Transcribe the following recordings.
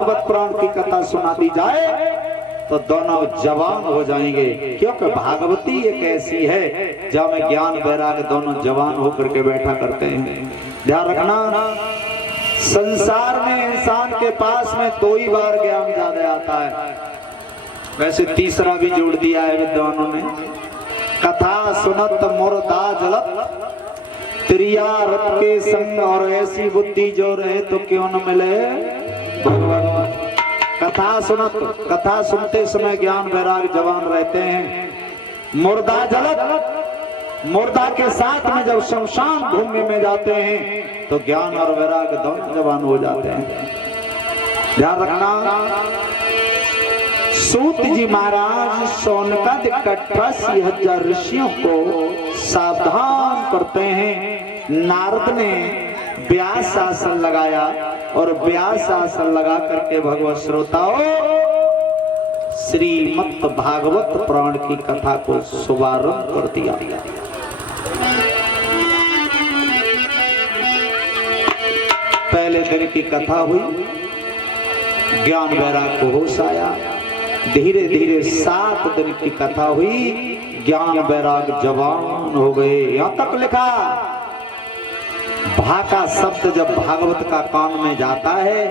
भागवत पुराण की कथा सुना दी जाए तो दोनों जवान हो जाएंगे, क्योंकि भागवती एक ऐसी है जहाँ में ज्ञान वैराग दोनों जवान होकर के बैठा करते हैं। ध्यान रखना, संसार में इंसान के पास में 2 ही बार ज्ञान ज्यादा आता है, वैसे तीसरा भी जोड़ दिया है विद्वानों ने। कथा सुनत मुर्दा जलत त्रिया रथ के संग, और ऐसी बुद्धि जो रहे तो क्यों न मिले भगवान। कथा सुनते समय ज्ञान वैराग जवान रहते हैं। मुर्दा जलत, मुर्दा के साथ में जब शमशान भूमि में जाते हैं तो ज्ञान और वैराग दोनों जवान हो जाते हैं। ध्यान रखना, सूत जी महाराज सोनकद इकट्ठा 80,000 ऋषियों को सावधान करते हैं। नारद ने व्यास आसन लगाया और व्यास आसन लगा करके भगवत श्रोताओं श्रीमद् भागवत पुराण की कथा को शुभारंभ कर दिया। पहले दिन की कथा हुई, ज्ञान वैराग को होश आया। धीरे धीरे 7 दिन की कथा हुई, ज्ञान वैराग जवान हो गए। यहां तक लिखा, भा का शब्द जब भागवत का कान में जाता है,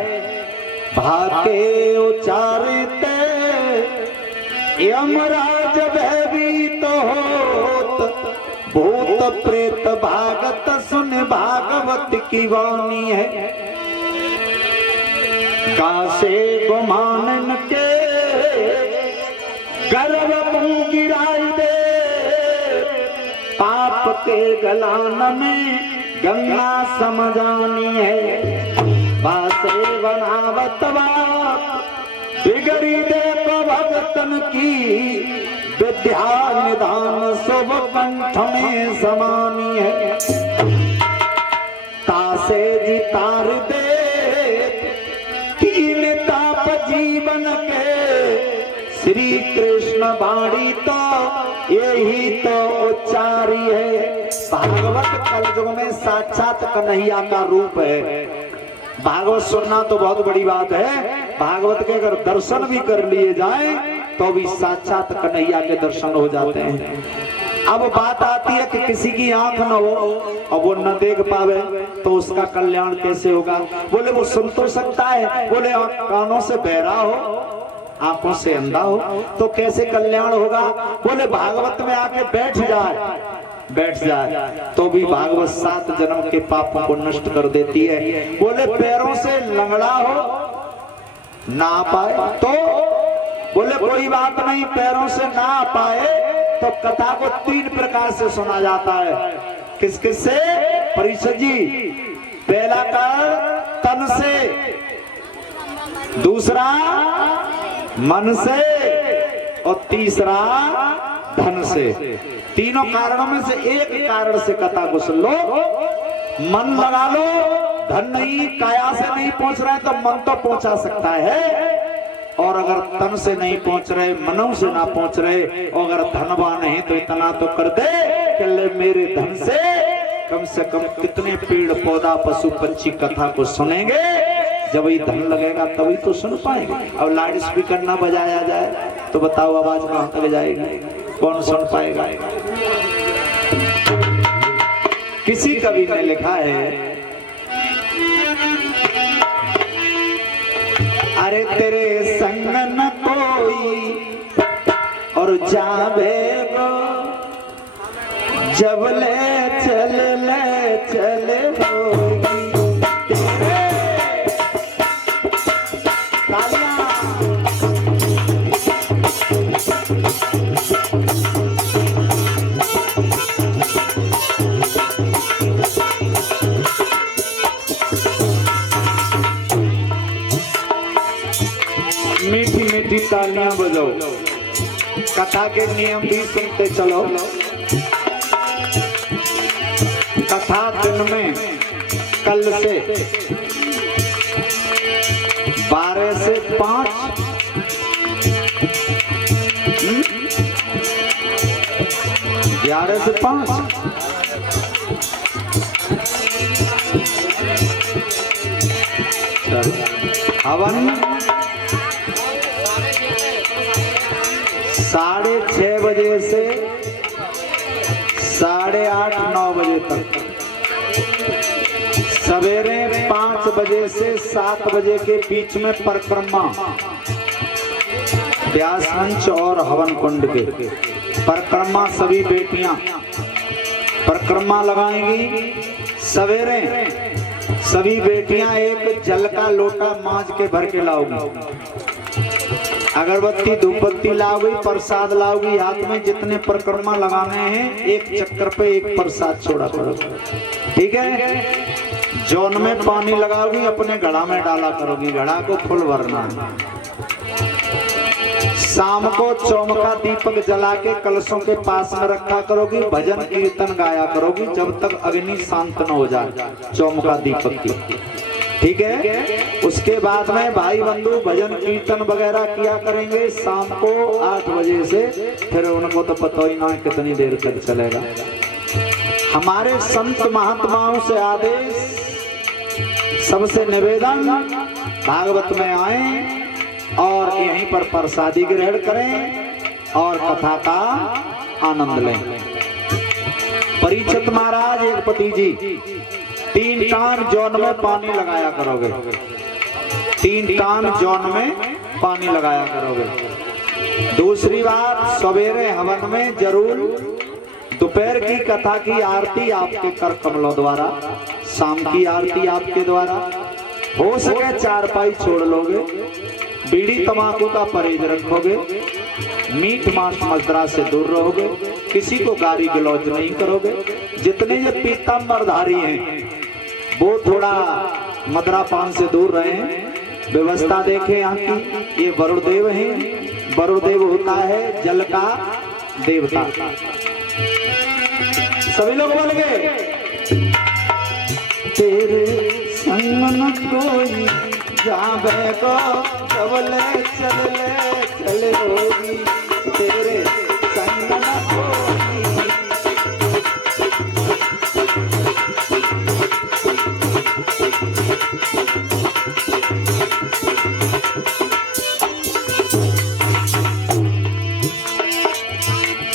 भाके उचारते यमराज भयभीत होत, भूत प्रेत भागत सुन भागवत की वाणी है। कासे गुमानन के गर्व गिराई दे, पाप के गलान में गंगा समझानी है। बासे बनावत बिगड़ी दे तो भगतन की, विद्या निदान शुभ कंठ में समानी है। तासे जी तार दे तीन ताप जीवन के, श्री कृष्ण बाणी तो यही तो उच्चारी है। भागवत कलयुग में साक्षात कन्हैया का रूप है। भागवत सुनना तो बहुत बड़ी बात है, भागवत के अगर दर्शन भी कर लिए जाए तो भी साक्षात कन्हैया के दर्शन हो जाते हैं। अब बात आती है कि किसी की आंख न हो और वो न देख पावे तो उसका कल्याण कैसे होगा। बोले वो सुन तो सकता है, बोले कानों से बहरा हो, आंखों से अंधा हो, तो कैसे कल्याण होगा। बोले भागवत में आके बैठ जाए तो भी भागवत 7 जन्म के पापों को नष्ट कर देती है। बोले पैरों से लंगड़ा हो ना पाए तो, बोले कोई बात नहीं, पैरों से ना पाए तो कथा को 3 प्रकार से सुना जाता है। किस किस से? परिषद जी, पहला कारण तन से, दूसरा मन से और तीसरा धन से। तीनों कारणों में से एक कारण से कथा को सुन लो। मन लगा लो, धन नहीं, काया से नहीं पहुंच रहे तो मन तो पहुंचा सकता है, और अगर तन से नहीं पहुंच रहे, मनों से ना पहुंच रहे, और अगर धनवान है तो इतना तो कर दे कि ले मेरे धन से कम कितने पेड़ पौधा पशु पक्षी कथा को सुनेंगे। जब ये धन लगेगा तभी तो सुन पाएंगे। अब लाउड स्पीकर ना बजाया जाए तो बताओ आवाज कहां तक जाएगी, कौन सुन पाएगा। किसी कवि ने लिखा है, अरे तेरे संग न कोई और जावे गो, जब ले चले होगी तेरे। मीठी मीठी तालियां बजाओ, कथा के नियम भी सुनते चलो। कथा दिन में कल से 12 से 5, 11 से 5, हवन 6:30 बजे से 8:30-9 बजे तक, सवेरे 5 बजे से 7 बजे के बीच में परिक्रमा, व्यास मंच और हवन कुंड के परिक्रमा सभी बेटियां परिक्रमा लगाएंगी। सवेरे सभी बेटियां एक जल का लोटा मांझ के भर के लाओगी, अगरबत्ती धूपबत्ती लाओगी, प्रसाद लाओगी हाथ में। जितने परिक्रमा लगाने हैं एक चक्कर पे एक प्रसाद छोड़ा करोगे, ठीक है। जौन में पानी लगाओगी अपने घड़ा में डाला करोगी, घड़ा को फुल भरना है। शाम को चौमुखा दीपक जला के कलशों के पास में रखा करोगी, भजन कीर्तन गाया करोगी जब तक अग्नि शांत न हो जाए चौमुखा दीपक की, ठीक है। उसके बाद में भाई बंधु भजन कीर्तन वगैरह किया करेंगे शाम को 8 बजे से। फिर उनको तो पता ही ना कितनी देर तक चलेगा। हमारे संत महात्माओं से आदेश, सबसे निवेदन, भागवत में आए और यहीं पर प्रसादी ग्रहण करें और कथा का आनंद लें। परीक्षित महाराज एक पति जी 3 टान जौन में पानी लगाया करोगे, 3 टान जौन में पानी लगाया करोगे। दूसरी बात, सवेरे हवन में जरूर दोपहर की कथा की आरती आपके कर कमलों द्वारा, शाम की आरती आपके द्वारा। हो सके चारपाई छोड़ लोगे, बीड़ी तंबाकू का परहेज रखोगे, मीठ मांस मदिरा से दूर रहोगे, किसी को गाली गलौज नहीं करोगे। जितने ये पीताम्बरधारी हैं वो थोड़ा मदिरा पान से दूर रहे। व्यवस्था देखें यहाँ की, ये वरुण देव हैं। वरुण देव होता है जल का देवता। सभी लोग बोल गए, तेरे संग न कोई जावे को चले चले होगी, तेरे संग न कोई।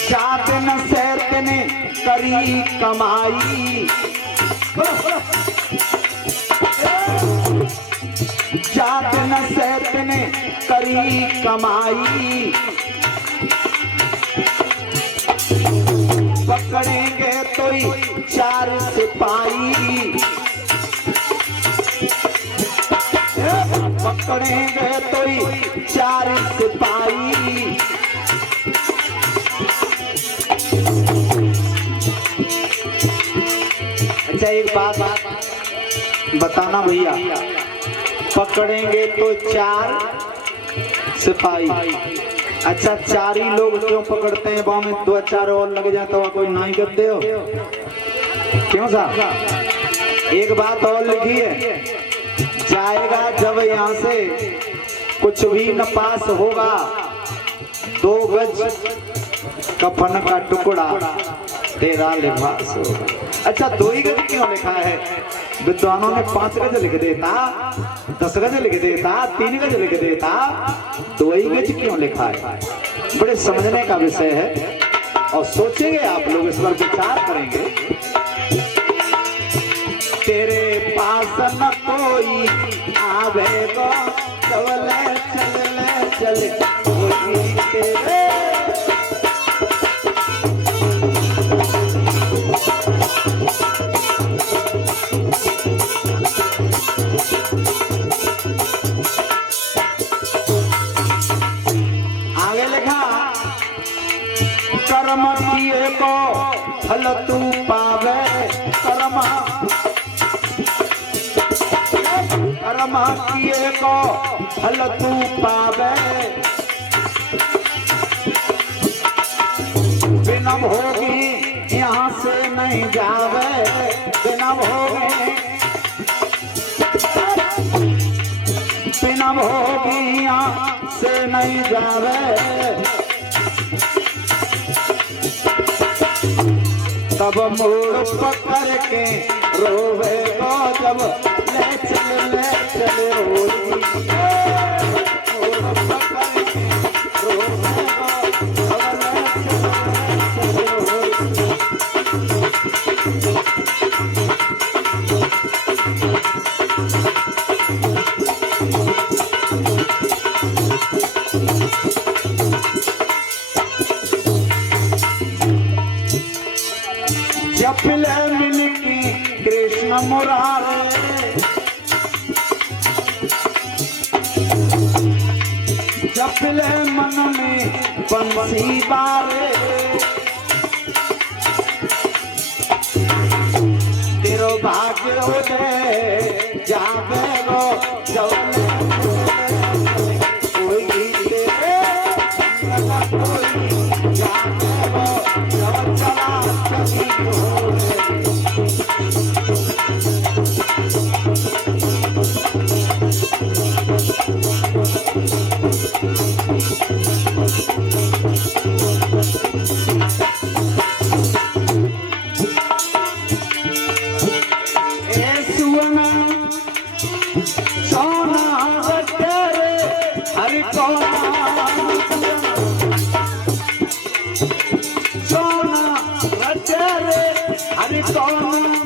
जात न सैत ने करी कमाई, जात न सैत ने करी कमाई, पकड़ेंगे तो 4 सिपाही, पकड़ेंगे तो 4 सिपाही। अच्छा एक बात बताना भैया, पकड़ेंगे तो 4 सिपाही। अच्छा 4 ही लोग क्यों पकड़ते हैं? वहां में 2-4 और लग जाए तो कोई नहीं करते हो क्यों साहब? एक बात और लिखी है, जाएगा जब यहाँ से कुछ भी न पास होगा, 2 गज कफन का टुकड़ा तेरा लिबास होगा। अच्छा 2 ही गज क्यों लिखा है? विद्वानों ने 5 गज लिख देता, 10 गज लिख देता, 3 गज लिख देता, 2 ही गज क्यों लिखा है? बड़े समझने का विषय है और सोचेंगे आप लोग, इस पर विचार करेंगे। तेरे पास न कोई आवेगा, चले चले चले कोई तेरे। आगे लिखा, कर्म किए को फल तू पावे, कर्म किए को फल तू पावे, बिना होगी यहाँ से नहीं जावे, बिना होगी, बिना होगी यहाँ से नहीं जावे। तब मुड़ पकड़ के रोवे को जब ले चले होगी। जपले मिलकी कृष्ण मुरारे, जपले मन में बंसी बारे, तेरो भाग्य उदय जावे गो जवले कोई गीते कोई जावे गो जव चला कभी सोना रचे रे हरि कौन